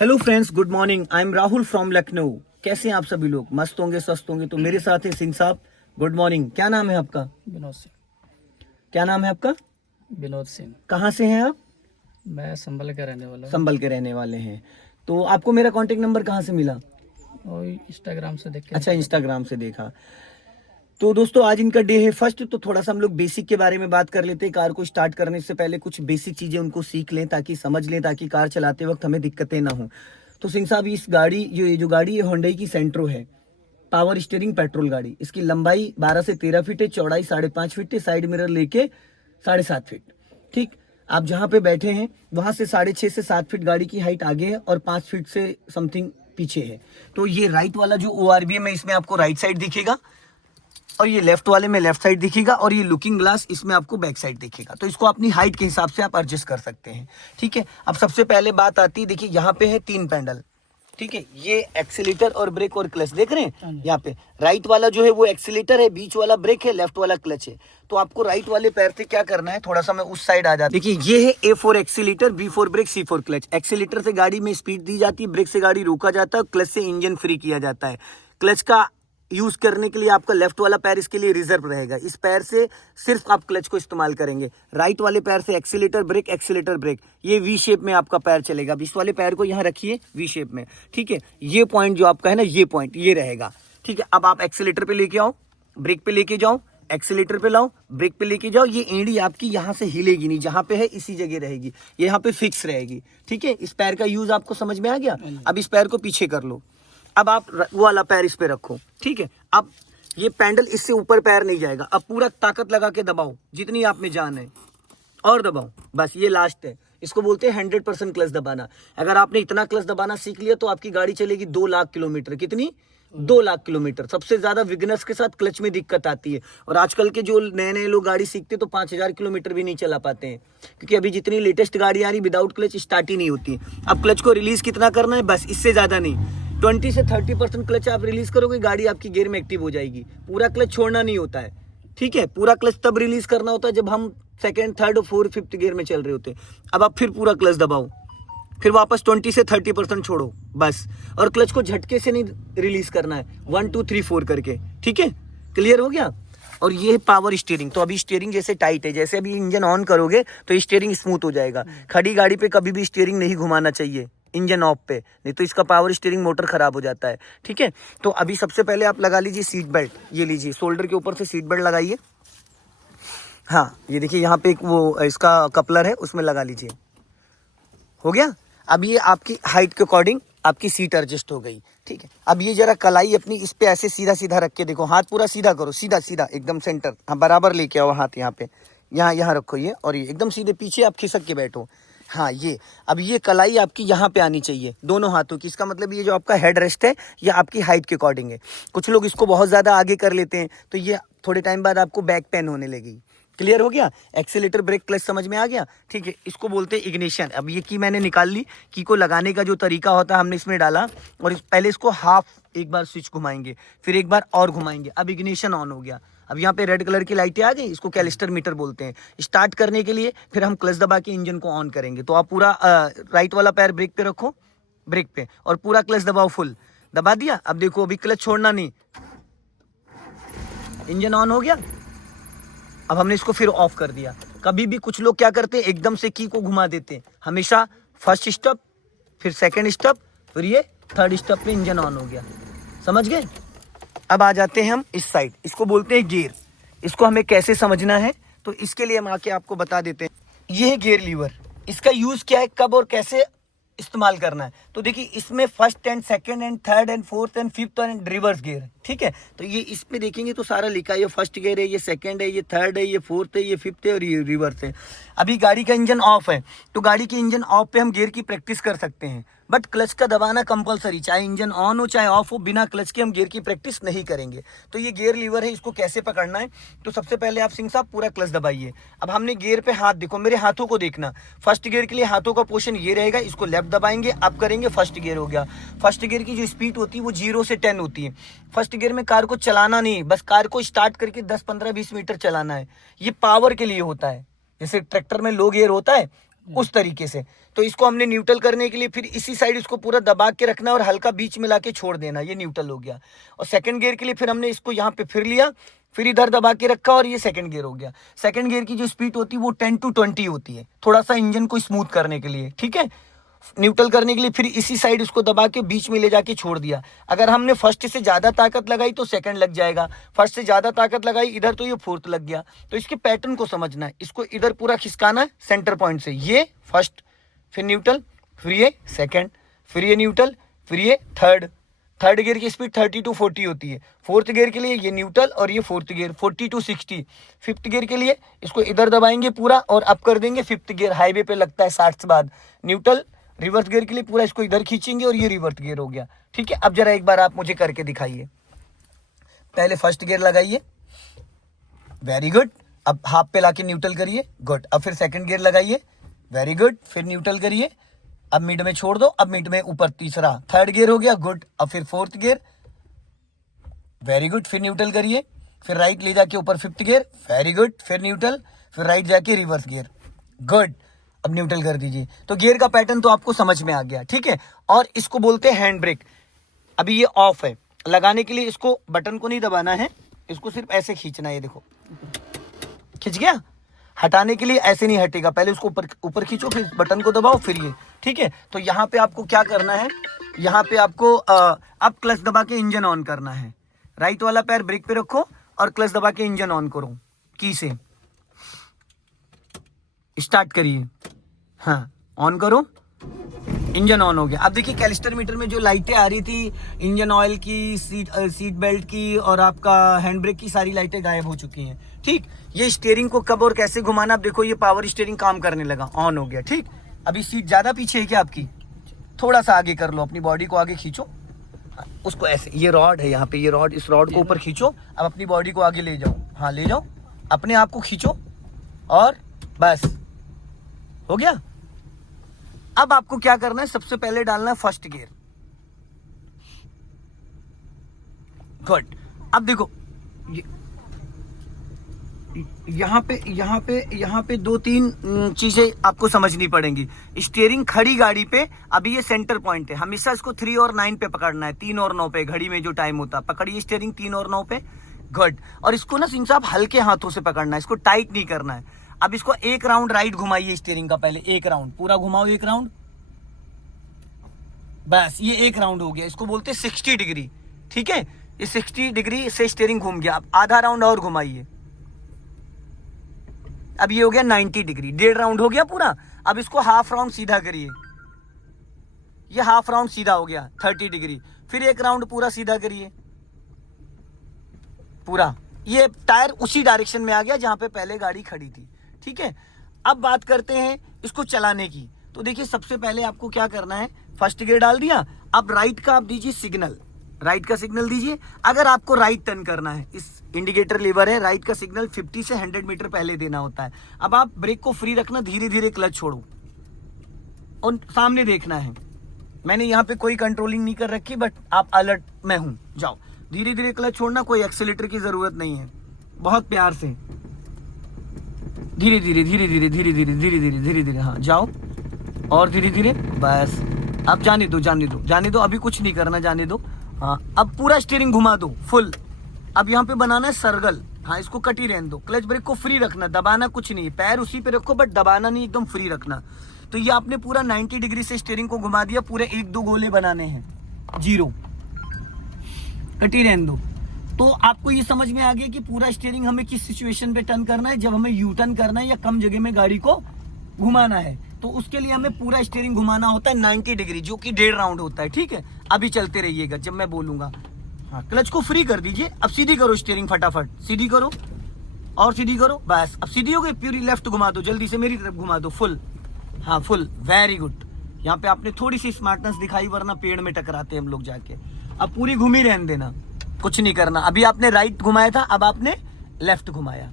Hello friends, good morning. I am Rahul from Lucknow. कैसे हैं आप सभी लोग? मस्त होंगे, स्वस्थ होंगे। तो मेरे साथ है सिंह साहब। Good morning. क्या नाम है आपका? विनोद सिंह। क्या नाम है आपका? विनोद सिंह। कहाँ से हैं आप? मैं संभल का रहने वाला हूँ। संभल के रहने वाले हैं। तो आपको मेरा कांटेक्ट नंबर कहाँ से मिला? और इंस्टाग्राम से देख के अच्छा, इंस्टाग्राम से देखा। तो दोस्तों, आज इनका डे है फर्स्ट। तो थोड़ा सा हम लोग बेसिक के बारे में बात कर लेते हैं। कार को स्टार्ट करने से पहले कुछ बेसिक चीजें उनको सीख लें, ताकि समझ लें, ताकि कार चलाते वक्त हमें दिक्कतें ना हो। तो सिंह साहब, इस गाड़ी ये जो गाड़ी है होंडई की सेंट्रो है, पावर स्टीयरिंग पेट्रोल गाड़ी। इसकी लंबाई 12 से 13 फीट है, चौड़ाई 5.5 फीट है, साइड मिरर लेके 7.5 फीट। ठीक, आप जहां पे बैठे हैं वहां से 6.5 से 7 फीट गाड़ी की हाइट आगे है और 5 फीट से समथिंग पीछे है। तो ये राइट वाला जो ORVM है, इसमें आपको राइट साइड दिखेगा, और ये लेफ्ट वाले में लेफ्ट साइड दिखेगा, और ये लुकिंग ग्लास इसमें आपको बैक साइड दिखेगा। तो इसको अपनी हाइट के हिसाब से आप एडजस्ट कर सकते हैं। ठीक है, अब सबसे पहले बात आती है, देखिए यहाँ पे है 3 पैडल। ठीक है, ये एक्सीलेटर और ब्रेक और क्लच देख रहे हैं। यहाँ पे राइट वाला जो है वो एक्सीलेटर है, बीच वाला ब्रेक है, लेफ्ट वाला क्लच है। तो आपको राइट वाले पैर से क्या करना है, थोड़ा सा मैं उस साइड आ जाता। देखिए, ये है A4 accelerator, B4 break, C4 clutch. Accelerator से गाड़ी में स्पीड दी जाती है, ब्रेक से गाड़ी रोका जाता है, क्लच से इंजन फ्री किया जाता है। क्लच का यूज करने के लिए आपका लेफ्ट वाला पैर इसके लिए रिजर्व रहेगा। इस पैर से सिर्फ आप क्लच को इस्तेमाल करेंगे। राइट वाले पैर से एक्सीलेटर ब्रेक, ये वी शेप में आपका पैर चलेगा। अब इस वाले पैर को यहाँ रखिए वी शेप में। ठीक है, ये पॉइंट जो आपका है ना, ये पॉइंट ये रहेगा। ठीक है, अब आप एक्सीलेटर पे लेके आओ, ब्रेक पे लेके जाओ, एक्सीलेटर पे लाओ, ब्रेक पे लेके जाओ। ये एड़ी आपकी यहाँ से हिलेगी नहीं, जहां पे है इसी जगह रहेगी, ये यहाँ पे फिक्स रहेगी। ठीक है, इस पैर का यूज आपको समझ में आ गया। अब इस पैर को पीछे कर लो। अब आप वो वाला पैर इस पे रखो। ठीक है, अब ये पैडल इससे ऊपर पैर नहीं जाएगा। अब पूरा ताकत लगा के दबाओ, जितनी आप में जान है, और दबाओ। बस ये लास्ट है। इसको बोलते हैं 100% क्लच दबाना। अगर आपने इतना क्लच दबाना सीख लिया तो आपकी गाड़ी चलेगी 2 लाख किलोमीटर। कितनी? 2 लाख किलोमीटर। सबसे ज्यादा विगनर्स के साथ क्लच में दिक्कत आती है, और आजकल के जो नए नए लोग गाड़ी सीखते तो 5000 किलोमीटर भी नहीं चला पाते हैं, क्योंकि अभी जितनी लेटेस्ट गाड़ी आ रही विदाउट क्लच स्टार्ट ही नहीं होती। अब क्लच को रिलीज कितना करना है, बस इससे ज्यादा नहीं। 20 से 30% क्लच आप रिलीज करोगे, गाड़ी आपकी गियर में एक्टिव हो जाएगी। पूरा क्लच छोड़ना नहीं होता है। ठीक है, पूरा क्लच तब रिलीज करना होता है जब हम second, third, fourth, fifth gear में चल रहे होते हैं। अब आप फिर पूरा क्लच दबाओ, फिर वापस 20 से 30% छोड़ो, बस। और क्लच को झटके से नहीं रिलीज करना है, 1 2 3 4 करके। ठीक है, क्लियर हो गया। और ये है पावर स्टीयरिंग। तो अभी स्टीयरिंग जैसे टाइट है, जैसे अभी इंजन ऑन करोगे तो स्टीयरिंग स्मूथ हो जाएगा। खड़ी गाड़ी पे कभी भी स्टीयरिंग नहीं घुमाना चाहिए इंजन ऑफ पे, नहीं तो इसका पावर स्टीयरिंग मोटर खराब हो जाता है। ठीक है, तो अभी सबसे पहले आप लगा लीजिए सीट बेल्ट। ये लीजिए, शोल्डर के ऊपर से सीट बेल्ट लगाइए। हाँ, ये देखिए यहाँ पे एक वो इसका कपलर है, उसमें लगा लीजिए। हो गया। अब ये आपकी हाइट के अकॉर्डिंग आपकी सीट एडजस्ट हो गई। ठीक है, अब ये जरा कलाई अपनी इस पे ऐसे सीधा सीधा रख के देखो। हाथ पूरा सीधा करो, सीधा सीधा एकदम सेंटर। हाँ, बराबर लेके आओ हाथ यहाँ पे, यहाँ रखो ये, और ये एकदम सीधे पीछे आप खिसक के बैठो। हाँ, ये अब ये कलाई आपकी यहाँ पे आनी चाहिए, दोनों हाथों की। इसका मतलब ये जो आपका हेड रेस्ट है, ये आपकी हाइट के अकॉर्डिंग है। कुछ लोग इसको बहुत ज़्यादा आगे कर लेते हैं, तो ये थोड़े टाइम बाद आपको बैक पेन होने लगेगी। क्लियर हो गया। एक्सीलेटर ब्रेक क्लच समझ में आ गया। ठीक है, इसको बोलते हैं इग्निशन। अब ये की मैंने निकाल ली। की को लगाने का जो तरीका होता है हमने इसमें डाला, और पहले इसको हाफ एक बार स्विच घुमाएंगे, फिर एक बार और घुमाएंगे। अब इग्निशन ऑन हो गया। अब यहाँ पे रेड कलर की लाइटें आ गई, इसको कैलिस्टर मीटर बोलते हैं। स्टार्ट करने के लिए फिर हम क्लच दबा के इंजन को ऑन करेंगे। तो आप पूरा राइट वाला पैर ब्रेक पे रखो, ब्रेक पे, और पूरा क्लच दबाओ, फुल दबा दिया। अब देखो, अभी क्लच छोड़ना नहीं, इंजन ऑन हो गया। अब हमने इसको फिर ऑफ कर दिया। कभी भी कुछ लोग क्या करते हैं, एकदम से की को घुमा देते हैं। हमेशा फर्स्ट स्टेप, फिर सेकंड स्टेप, फिर ये थर्ड स्टेप पे इंजन ऑन हो गया। समझ गए। अब आ जाते हैं हम इस साइड, इसको बोलते हैं गियर। इसको हमें कैसे समझना है, तो इसके लिए हम आके आपको बता देते हैं। ये है गियर लीवर। इसका यूज क्या है, कब और कैसे इस्तेमाल करना है। तो देखिए, इसमें first and second and third and fourth and fifth and reverse gear. ठीक है, तो ये इस पे देखेंगे तो सारा लिखा है। ये फर्स्ट गियर है, ये सेकंड है, ये थर्ड है, ये फोर्थ है, ये फिफ्थ है, और ये रिवर्स है। अभी गाड़ी का इंजन ऑफ है, तो गाड़ी के इंजन ऑफ पे हम गियर की प्रैक्टिस कर सकते हैं, बट क्लच का दबाना कंपलसरी। चाहे इंजन ऑन हो चाहे ऑफ हो, बिना क्लच के हम गियर की प्रैक्टिस नहीं करेंगे। तो ये गियर लीवर है, इसको कैसे पकड़ना है। तो सबसे पहले आप सिंह साहब पूरा क्लच दबाइए। अब हमने गियर पे हाथ, देखो मेरे हाथों को देखना। फर्स्ट गियर के लिए हाथों का पोर्शन ये रहेगा, इसको लेफ्ट दबाएंगे, अब करेंगे फर्स्ट गियर हो गया। फर्स्ट गियर की जो स्पीड होती है वो 0 से 10 होती है। फर्स्ट गियर में कार को चलाना नहीं, बस कार को स्टार्ट करके 10 15 20 मीटर चलाना है। ये पावर के लिए होता है। जैसे ट्रैक्टर में लो गियर होता है, उस तरीके से। तो इसको हमने न्यूट्रल करने के लिए फिर इसी साइड इसको पूरा दबा के रखना और हल्का बीच में लाके छोड़ देना, ये न्यूट्रल हो गया। और सेकंड गियर के लिए फिर हमने इसको यहाँ पे फिर लिया, फिर इधर दबा के रखा और ये सेकंड गियर हो गया। सेकंड गियर की जो स्पीड होती है वो 10 to 20 होती है, थोड़ा सा इंजन को स्मूथ करने के लिए, ठीक है। न्यूट्रल करने के लिए फिर इसी साइड इसको दबा के बीच में ले जाके छोड़ दिया। अगर हमने फर्स्ट से ज्यादा ताकत लगाई तो सेकंड लग जाएगा, फर्स्ट से ज्यादा ताकत लगाई इधर तो ये फोर्थ लग गया। तो इसके पैटर्न को समझना है, इसको इधर पूरा खिसकाना है सेंटर पॉइंट से, ये फर्स्ट, फिर न्यूट्रल, फिर ये सेकंड, फिर ये न्यूट्रल, फिर ये थर्ड। थर्ड गियर की स्पीड 30 to 40 होती है। फोर्थ गियर के लिए ये न्यूट्रल और ये fourth gear 40 to 60। Fifth gear के लिए इसको इधर दबाएंगे पूरा और अप कर देंगे। फिफ्थ गियर हाईवे पे लगता है 60 से बाद। न्यूट्रल। रिवर्स गियर के लिए पूरा इसको इधर खींचेंगे और ये रिवर्स गियर हो गया, ठीक है। अब जरा एक बार आप मुझे करके दिखाइए। पहले फर्स्ट गियर लगाइए, वेरी गुड। अब हाफ पे लाके न्यूट्रल करिए, गुड। अब फिर सेकंड गियर लगाइए, वेरी गुड। फिर न्यूट्रल करिए, अब मिड में छोड़ दो, अब मिड में ऊपर तीसरा, थर्ड गियर हो गया, गुड। अब फिर फोर्थ गियर, वेरी गुड। फिर न्यूट्रल करिए, फिर राइट ले जाके ऊपर फिफ्थ गियर, वेरी गुड। फिर न्यूट्रल, फिर राइट जाके रिवर्स गियर, गुड। अब न्यूट्रल कर दीजिए। तो गियर का पैटर्न तो आपको समझ में आ गया, ठीक है। और इसको बोलते हैं हैंड ब्रेक। अभी ये ऑफ है, लगाने के लिए इसको बटन को नहीं दबाना है, इसको सिर्फ ऐसे खींचना है, ये देखो खिंच गया। हटाने के लिए ऐसे नहीं हटेगा, पहले उसको ऊपर ऊपर खींचो, फिर बटन को दबाओ, फिर ये, ठीक है। तो यहाँ पे आपको क्या करना है, यहाँ पे आपको अब क्लच दबा के इंजन ऑन करना है। राइट वाला पैर ब्रेक पे रखो और क्लच दबा के इंजन ऑन करो, की से स्टार्ट करिए। हाँ, ऑन करो, इंजन ऑन हो गया। अब देखिए कैलिस्टर मीटर में जो लाइटें आ रही थी, इंजन ऑयल की, सीट बेल्ट की और आपका हैंड ब्रेक की, सारी लाइटें गायब हो चुकी हैं, ठीक। ये स्टीयरिंग को कब और कैसे घुमाना, अब देखो ये पावर स्टीयरिंग काम करने लगा, ऑन हो गया, ठीक। अभी सीट ज्यादा पीछे है क्या आपकी, थोड़ा सा आगे कर लो, अपनी बॉडी को आगे खींचो, उसको ऐसे, ये रॉड है यहाँ पे, ये रॉड, इस रॉड को ऊपर खींचो। अब अपनी बॉडी को आगे ले जाओ, हाँ ले जाओ, अपने आप को खींचो और बस हो गया। अब आपको क्या करना है, सबसे पहले डालना है फर्स्ट गियर, गुड। अब देखो यहाँ पे दो तीन चीजें आपको समझनी पड़ेंगी। स्टीयरिंग खड़ी गाड़ी पे अभी ये सेंटर पॉइंट है, हमेशा इसको 3 और 9 पे पकड़ना है, 3 और 9 पे, घड़ी में जो टाइम होता है, पकड़िए स्टीयरिंग 3 और 9 पे, गुड। और इसको ना सिंह साहब हल्के हाथों से पकड़ना है, इसको टाइट नहीं करना है। अब इसको एक राउंड राइट घुमाइए स्टीयरिंग का, पहले एक राउंड पूरा घुमाओ, एक राउंड, बस ये एक राउंड हो गया। इसको बोलते हैं 60 डिग्री, ठीक है। ये 60 डिग्री से स्टीयरिंग घूम गया। अब आधा राउंड और घुमाइए, अब ये हो गया 90 डिग्री, 1.5 राउंड हो गया पूरा। अब इसको हाफ राउंड सीधा करिए, ये हाफ राउंड सीधा हो गया 30 डिग्री। फिर एक राउंड पूरा सीधा करिए, पूरा, ये टायर उसी डायरेक्शन में आ गया जहां पे पहले गाड़ी खड़ी थी, ठीक है। अब बात करते हैं इसको चलाने की। तो देखिए सबसे पहले आपको क्या करना है, फर्स्ट गियर डाल दिया, अब राइट का आप दीजिए सिग्नल, राइट का सिग्नल दीजिए। अगर आपको राइट टर्न करना है, इस इंडिकेटर लीवर है, राइट का सिग्नल 50 से 100 मीटर पहले देना होता है। अब आप ब्रेक को फ्री रखना, धीरे धीरे क्लच छोड़ो और सामने देखना है। मैंने यहाँ पे कोई कंट्रोलिंग नहीं कर रखी, बट आप अलर्ट में हूं, जाओ धीरे धीरे क्लच छोड़ना, कोई एक्सीलेटर की जरूरत नहीं है, बहुत प्यार से धीरे धीरे धीरे धीरे धीरे धीरे धीरे धीरे धीरे धीरे, हाँ जाओ और धीरे धीरे, बस। अब जाने दो जाने दो जाने दो, अभी कुछ नहीं करना, जाने दो। हाँ, अब पूरा स्टीयरिंग घुमा दो फुल। अब यहाँ पे बनाना है सर्कल, हाँ इसको कटी रहने दो। क्लच ब्रेक को फ्री रखना, दबाना कुछ नहीं, पैर उसी पे रखो बट दबाना नहीं, एकदम फ्री रखना। तो ये आपने पूरा 90 डिग्री से स्टीयरिंग को घुमा दिया, पूरे 1-2 गोले बनाने हैं, 0 कटी रहने दो। तो आपको ये समझ में आ गया कि पूरा स्टीयरिंग हमें किस सिचुएशन पे टर्न करना है, जब हमें यू टर्न करना है या कम जगह में गाड़ी को घुमाना है। तो उसके लिए हमें पूरा स्टीयरिंग घुमाना होता है 90 डिग्री, जो कि 1.5 राउंड होता है, ठीक है। अभी चलते रहिएगा जब मैं बोलूंगा। हाँ, क्लच को फ्री कर दीजिए, अब सीधी करो स्टीयरिंग, फटाफट सीधी करो और सीधी करो, बस। अब सीधी हो गई, पूरी लेफ्ट घुमा दो, जल्दी से मेरी तरफ घुमा दो, फुल, हाँ फुल, वेरी गुड। यहाँ पे आपने थोड़ी सी स्मार्टनेस दिखाई, वरना पेड़ में टकराते हम लोग जाके। अब पूरी घूमी रहने देना, कुछ नहीं करना। अभी आपने राइट घुमाया था, अब आपने लेफ्ट घुमाया।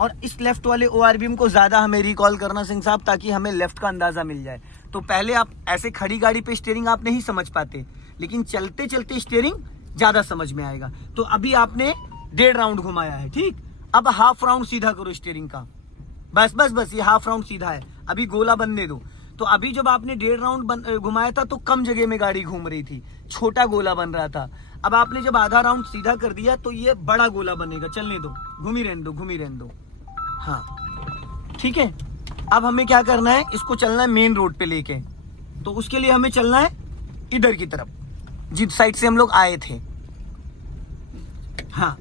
और इस लेफ्ट वाले ORBM को ज्यादा हमें रिकॉल करना सिंह साहब, ताकि हमें लेफ्ट का अंदाजा मिल जाए। तो पहले आप ऐसे खड़ी गाड़ी पे स्टीयरिंग आप नहीं समझ पाते, लेकिन चलते चलते स्टीयरिंग ज्यादा समझ में आएगा। तो अभी आपने 1.5 राउंड घुमाया है, ठीक। अब हाफ राउंड सीधा करो स्टीयरिंग का, बस बस बस, ये हाफ राउंड सीधा है। अभी गोला बनने दो। तो अभी जब आपने 1.5 राउंड घुमाया था तो कम जगह में गाड़ी घूम रही थी, छोटा गोला बन रहा था। अब आपने जब आधा राउंड सीधा कर दिया तो ये बड़ा गोला बनेगा। चलने दो, घूमी रहने दो, घूमी रहने दो। हाँ ठीक है। अब हमें क्या करना है, इसको चलना है मेन रोड पे लेके। तो उसके लिए हमें चलना है इधर की तरफ, जिस साइड से हम लोग आए थे। हाँ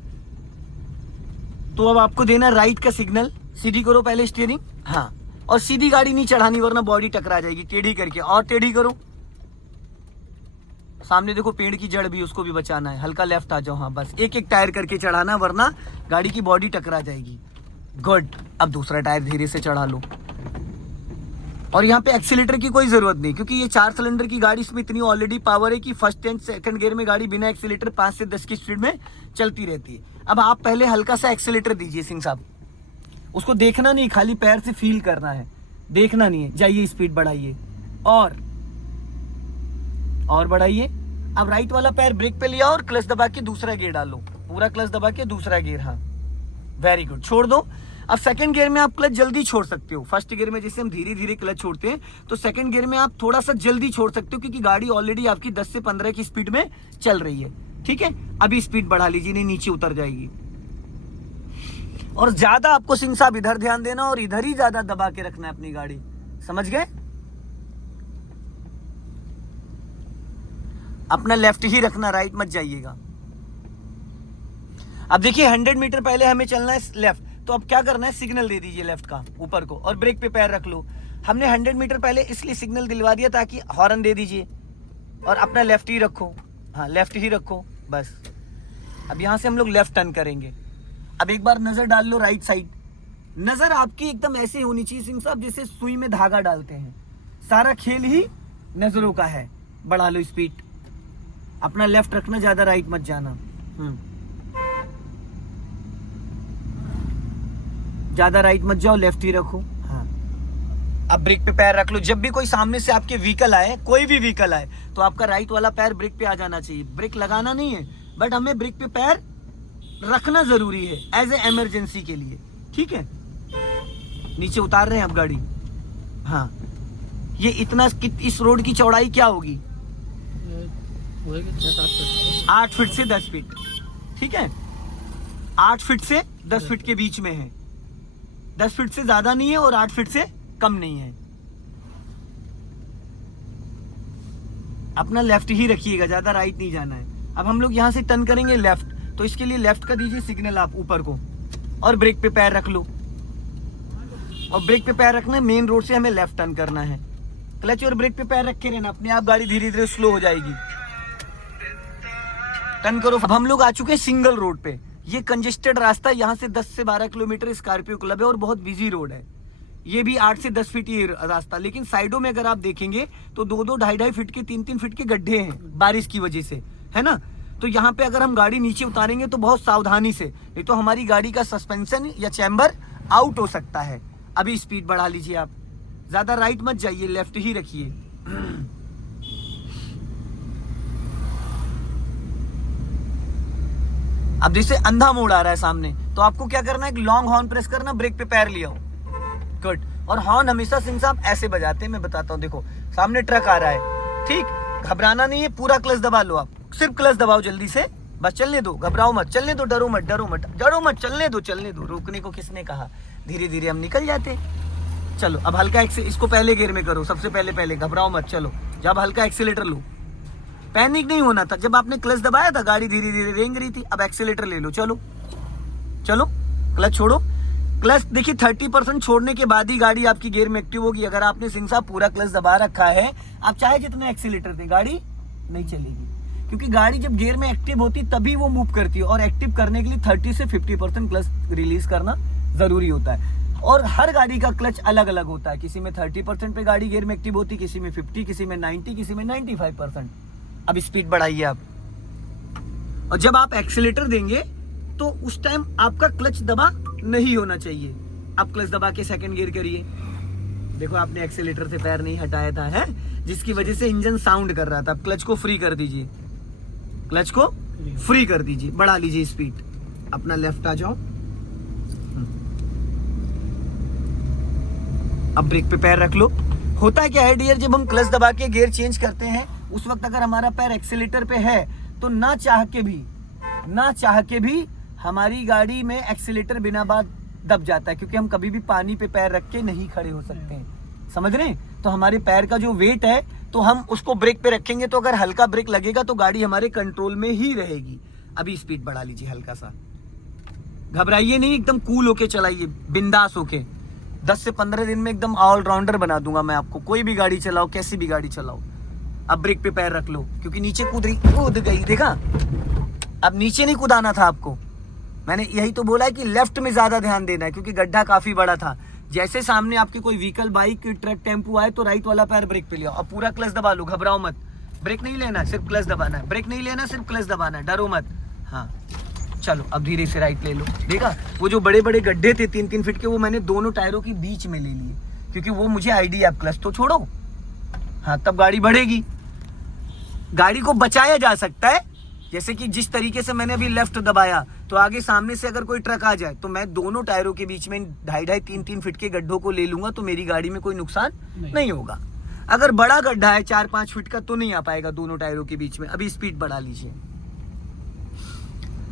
तो अब आपको देना राइट का सिग्नल। सीधी करो पहले स्टीयरिंग। हाँ, और सीधी गाड़ी नहीं चढ़ानी वरना बॉडी टकरा जाएगी। टेढ़ी करके और टेढ़ी करो। सामने देखो पेड़ की जड़ भी, उसको भी बचाना है। हल्का लेफ्ट आ जाओ। हाँ बस एक एक टायर करके चढ़ाना वरना गाड़ी की बॉडी टकरा जाएगी। गुड। अब दूसरा टायर धीरे से चढ़ा लो। और यहाँ पे एक्सीलेटर की कोई जरूरत नहीं, क्योंकि ये 4 सिलेंडर की गाड़ी, इसमें इतनी ऑलरेडी पावर है कि फर्स्ट एंड सेकंड गियर में गाड़ी बिना एक्सीलेटर 5 से 10 की स्पीड में चलती रहती है। अब आप पहले हल्का सा एक्सीलेटर दीजिए सिंह साहब। उसको देखना नहीं, खाली पैर से फील करना है, देखना नहीं है। जाइए, स्पीड बढ़ाइए और बढ़ाइए। अब राइट वाला पैर ब्रेक पे लिया और क्लच दबा के दूसरा गियर डालो। पूरा क्लच दबा के दूसरा गियर। हाँ वेरी गुड। छोड़ दो। अब सेकंड गियर में आप क्लच जल्दी छोड़ सकते हो। फर्स्ट गियर में जैसे हम धीरे धीरे क्लच छोड़ते हैं, तो सेकंड गियर में आप थोड़ा सा जल्दी छोड़ सकते हो, क्योंकि गाड़ी ऑलरेडी आपकी 10 से 15 की स्पीड में चल रही है। ठीक है, अभी स्पीड बढ़ा लीजिए, नहीं नीचे उतर जाएगी। और ज्यादा आपको सिंह साहब इधर ध्यान देना और इधर ही ज्यादा दबा के रखना है अपनी गाड़ी। समझ गए? अपना लेफ्ट ही रखना, राइट मत जाइएगा। अब देखिए 100 मीटर पहले हमें चलना है लेफ्ट, तो अब क्या करना है, सिग्नल दे दीजिए लेफ्ट का ऊपर को और ब्रेक पे पैर रख लो। हमने 100 मीटर पहले इसलिए सिग्नल दिलवा दिया ताकि हॉर्न दे दीजिए और अपना लेफ्ट ही रखो। हाँ लेफ्ट ही रखो बस। अब यहां से हम लोग लेफ्ट टर्न करेंगे। अब एक बार नजर डाल लो राइट साइड। नजर आपकी एकदम ऐसे होनी चाहिए सिंह साहब जैसे सुई में धागा डालते हैं। सारा खेल ही नजरों का है। बढ़ा लो स्पीड। अपना लेफ्ट रखना, ज्यादा राइट मत जाना। ज्यादा राइट मत जाओ, लेफ्ट ही रखो। हाँ अब ब्रेक पे पैर रख लो। जब भी कोई सामने से आपके व्हीकल आए, कोई भी व्हीकल आए, तो आपका राइट वाला पैर ब्रेक पे आ जाना चाहिए। ब्रेक लगाना नहीं है, बट हमें ब्रेक पे पैर रखना जरूरी है एज ए इमरजेंसी के लिए। ठीक है, नीचे उतार रहे हैं अब गाड़ी। हाँ ये इतना, इस रोड की चौड़ाई क्या होगी? 8 फीट से 10 फीट। ठीक है, 8 फीट से 10 फीट के बीच में है। 10 फीट से ज्यादा नहीं है और 8 फीट से कम नहीं है। अपना लेफ्ट ही रखिएगा, ज्यादा राइट नहीं जाना है। अब हम लोग यहां से टर्न करेंगे लेफ्ट, तो इसके लिए लेफ्ट का दीजिए सिग्नल आप ऊपर को और ब्रेक पे पैर रख लो। और ब्रेक पे पैर रखना है, मेन रोड से हमें लेफ्ट टर्न करना है। क्लच और ब्रेक पे पैर रखे रहना, अपने आप गाड़ी धीरे धीरे स्लो हो जाएगी। टर्न करो। अब हम लोग आ चुके हैं सिंगल रोड पे। ये कंजेस्टेड रास्ता, यहाँ से 10 से 12 किलोमीटर स्कॉर्पियो क्लब है और बहुत बिजी रोड है। ये भी 8 से 10 फीट ये रास्ता, लेकिन साइडों में अगर आप देखेंगे तो 2-2, 2.5 फीट के, 3-3 फीट के गड्ढे हैं बारिश की वजह से, है ना। तो यहाँ पे अगर हम गाड़ी नीचे उतारेंगे तो बहुत सावधानी से, नहीं तो हमारी गाड़ी का सस्पेंशन या चैम्बर आउट हो सकता है। अभी स्पीड बढ़ा लीजिए आप, ज्यादा राइट मत जाइए, लेफ्ट ही रखिए। अब जैसे अंधा मोड़ आ रहा है सामने, तो आपको क्या करना है, एक लॉन्ग हॉर्न प्रेस करना, ब्रेक पे पैर लिया हो। गुड। और हॉर्न हमेशा सिंह साहब ऐसे बजाते हैं, मैं बताता हूँ। देखो सामने ट्रक आ रहा है, ठीक, घबराना नहीं है, पूरा क्लच दबा लो। आप सिर्फ क्लच दबाओ जल्दी से, बस चलने दो, घबराओ मत, चलने दो, डरो मत, डरो मत, डरो मत, चलने दो, चलने दो। रोकने को किसने कहा? धीरे धीरे हम निकल जाते। चलो अब हल्का इसको पहले गियर में करो, सबसे पहले घबराओ मत। चलो जब हल्का एक्सीलेटर लो, पैनिक नहीं होना था। जब आपने क्लच दबाया था गाड़ी धीरे धीरे रेंग रही थी, अब एक्सीलेटर ले लो। चलो चलो, क्लच छोड़ो। क्लच देखिए 30% छोड़ने के बाद ही गाड़ी आपकी गियर में एक्टिव होगी। अगर आपने सिंह साहब पूरा क्लच दबा रखा है, आप चाहे जितने एक्सीलेटर दें, गाड़ी नहीं चलेगी। क्योंकि गाड़ी जब गियर में एक्टिव होती तभी वो मूव करती है, और एक्टिव करने के लिए 30 से 50% क्लच रिलीज करना जरूरी होता है। और हर गाड़ी का क्लच अलग अलग होता है। किसी में 30% पे गाड़ी गियर में एक्टिव होती, किसी में 50, किसी में 90, किसी में 95%। अब स्पीड बढ़ाइए आप, और जब आप एक्सीलेटर देंगे तो उस टाइम आपका क्लच दबा नहीं होना चाहिए। आप क्लच दबा के सेकंड गियर करिए। देखो आपने एक्सीलेटर से पैर नहीं हटाया था, है, जिसकी वजह से इंजन साउंड कर रहा था। अब क्लच को फ्री कर दीजिए, क्लच को फ्री कर दीजिए, बढ़ा लीजिए स्पीड। अपना लेफ्ट आ जाओ। अब ब्रेक पे पैर रख लो। होता क्या है डियर, जब हम क्लच दबा के गियर चेंज करते हैं उस वक्त अगर हमारा पैर एक्सीलेटर पे है तो ना चाह के भी हमारी गाड़ी में एक्सीलेटर बिना बात दब जाता है, क्योंकि हम कभी भी पानी पे पैर रख के नहीं खड़े हो सकते हैं, समझ रहे हैं? तो हमारे पैर का जो वेट है तो हम उसको ब्रेक पे रखेंगे तो अगर हल्का ब्रेक लगेगा तो गाड़ी हमारे कंट्रोल में ही रहेगी। अभी स्पीड बढ़ा लीजिए हल्का सा, घबराइए नहीं, एकदम कूल होके चलाइए, बिंदास होके। 10 से 15 दिन में एकदम ऑलराउंडर बना दूंगा मैं आपको, कोई भी गाड़ी चलाओ, कैसी भी गाड़ी चलाओ। अब ब्रेक पे पैर रख लो, क्योंकि नीचे कूद गई, देखा? अब नीचे नहीं कूदाना था आपको, मैंने यही तो बोला है कि लेफ्ट में ज्यादा ध्यान देना है, क्योंकि गड्ढा काफी बड़ा था। जैसे सामने आपके कोई व्हीकल, बाइक, ट्रक, टेम्पो आए तो राइट वाला पैर ब्रेक पे लिया और पूरा क्लच दबा लो, घबराओ मत। ब्रेक नहीं लेना, सिर्फ क्लच दबाना है, ब्रेक नहीं लेना, सिर्फ क्लच दबाना है, डरो मत। हाँ चलो अब धीरे से राइट ले लो। देखा वो जो बड़े बड़े गड्ढे थे 3-3 फीट के, वो मैंने दोनों टायरों के बीच में ले लिए, क्योंकि वो मुझे आइडिया, अब क्लच तो छोड़ो। हाँ तब गाड़ी बढ़ेगी, गाड़ी को बचाया जा सकता है। जैसे कि जिस तरीके से मैंने अभी लेफ्ट दबाया तो आगे सामने से अगर कोई ट्रक आ जाए तो मैं दोनों टायरों के बीच में 2.5, 3-3 फीट के गड्ढों को ले लूंगा तो मेरी गाड़ी में कोई नुकसान नहीं होगा। अगर बड़ा गड्ढा है 4-5 फीट का तो नहीं आ पाएगा दोनों टायरों के बीच में। अभी स्पीड बढ़ा लीजिए।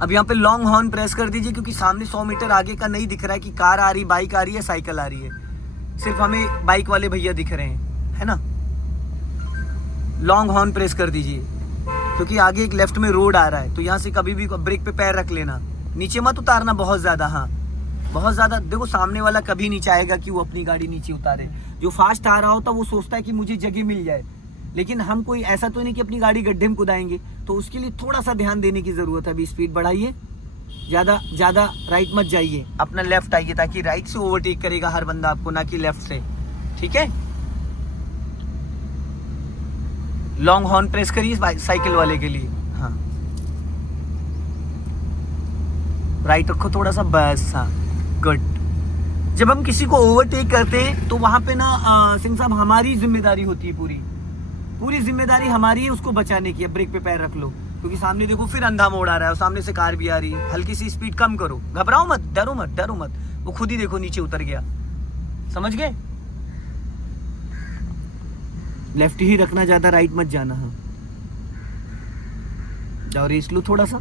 अब यहाँ पे लॉन्ग हॉर्न प्रेस कर दीजिए, क्योंकि सामने 100 मीटर आगे का नहीं दिख रहा है कि कार आ रही, बाइक आ रही है, साइकिल आ रही है, सिर्फ हमें बाइक वाले भैया दिख रहे हैं, है ना? लॉन्ग हॉर्न प्रेस कर दीजिए, क्योंकि आगे एक लेफ्ट में रोड आ रहा है, तो यहाँ से कभी भी ब्रेक पे पैर रख लेना, नीचे मत उतारना बहुत ज्यादा। हाँ बहुत ज्यादा, देखो सामने वाला कभी नहीं चाहेगा कि वो अपनी गाड़ी नीचे उतारे। जो फास्ट आ रहा होता है वो सोचता है कि मुझे जगह मिल जाए, लेकिन हम कोई ऐसा तो नहीं कि अपनी गाड़ी गड्ढे में कुदाएंगे, तो उसके लिए थोड़ा सा ध्यान देने की जरूरत है। अभी स्पीड बढ़ाइए, ज्यादा राइट मत जाइए, अपना लेफ्ट आइए, ताकि राइट से ओवरटेक करेगा हर बंदा आपको, ना कि लेफ्ट से, ठीक है? लॉन्ग हॉर्न प्रेस करिए साइकिल वाले के लिए। हाँ राइट रखो थोड़ा सा, बस। हाँ गुड। जब हम किसी को ओवरटेक करते हैं तो वहां पे ना सिंह साहब हमारी जिम्मेदारी होती है, पूरी जिम्मेदारी हमारी है उसको बचाने की। ब्रेक पे पैर रख लो, क्योंकि सामने देखो फिर अंधा मोड़ आ रहा है और सामने से कार भी आ रही है। हल्की सी स्पीड कम करो, घबराओ मत, डरो मत। वो खुद ही देखो नीचे उतर गया, समझ गए? लेफ्ट ही रखना, ज्यादा राइट मत जाना। हाँ जाओ रेस लो थोड़ा सा।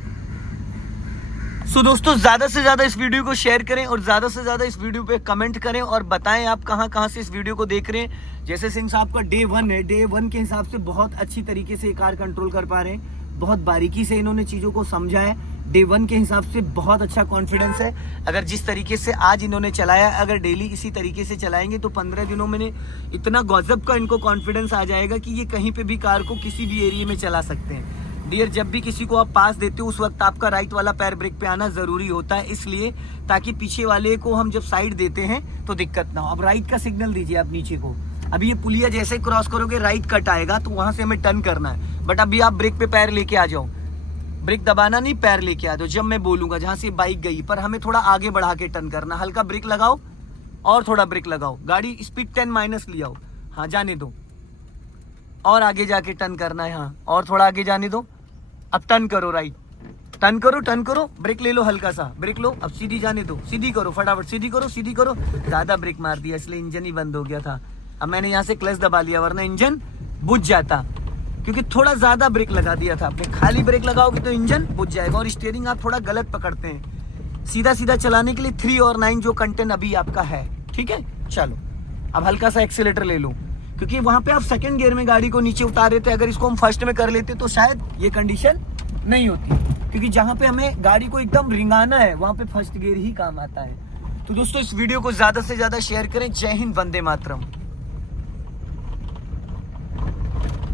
सो दोस्तों ज्यादा से ज्यादा इस वीडियो को शेयर करें और ज्यादा से ज्यादा इस वीडियो पे कमेंट करें और बताएं आप कहां से इस वीडियो को देख रहे हैं। जैसे सिंह साहब का डे 1 है, डे 1 के हिसाब से बहुत अच्छी तरीके से कार कंट्रोल कर पा रहे हैं, बहुत बारीकी से इन्होंने चीजों को समझा है। डे 1 के हिसाब से बहुत अच्छा कॉन्फिडेंस है। अगर जिस तरीके से आज इन्होंने चलाया, अगर डेली इसी तरीके से चलाएंगे तो 15 दिनों में इतना गजब का इनको कॉन्फिडेंस आ जाएगा कि ये कहीं पे भी कार को किसी भी एरिया में चला सकते हैं। डियर, जब भी किसी को आप पास देते हो उस वक्त आपका राइट वाला पैर ब्रेक पे आना जरूरी होता है, इसलिए ताकि पीछे वाले को हम जब साइड देते हैं तो दिक्कत ना हो। अब राइट का सिग्नल दीजिए आप नीचे को। अभी ये पुलिया जैसे क्रॉस करोगे राइट कट आएगा तो वहां से हमें टर्न करना है, बट अभी आप ब्रेक पे पैर लेके आ जाओ, ब्रेक दबाना नहीं, पैर लेके आ जाओ जब मैं बोलूंगा, जहां से बाइक गई। पर हमें थोड़ा आगे बढ़ा के टर्न करना, हल्का ब्रेक लगाओ और थोड़ा ब्रेक लगाओ, गाड़ी स्पीड 10- ले आओ। हाँ जाने दो, और आगे जाके टर्न करना है। हाँ और थोड़ा आगे जाने दो। अब टर्न करो, राइट टर्न करो, ब्रेक ले लो, हल्का सा ब्रेक लो। अब सीधी जाने दो, सीधी करो, फटाफट सीधी करो। ज्यादा ब्रेक मार दिया इसलिए इंजन ही बंद हो गया था। अब मैंने यहाँ से क्लच दबा लिया, वरना इंजन बुझ जाता, क्योंकि थोड़ा ज्यादा ब्रेक लगा दिया था आपने। खाली ब्रेक लगाओगे तो इंजन बुझ जाएगा। और स्टीयरिंग आप थोड़ा गलत पकड़ते हैं, सीधा चलाने के लिए 3 और 9 जो कंटेंट अभी आपका है, ठीक है? चलो अब हल्का सा एक्सीलेटर ले लो, क्योंकि वहां पे आप सेकंड गियर में गाड़ी को नीचे उतार रहे थे। अगर इसको हम फर्स्ट में कर लेते तो शायद ये कंडीशन नहीं होती, क्योंकि जहां पे हमें गाड़ी को एकदम रिंगाना है वहां पे फर्स्ट गियर ही काम आता है। तो दोस्तों इस वीडियो को ज्यादा से ज्यादा शेयर करें। जय हिंद, वंदे मातरम।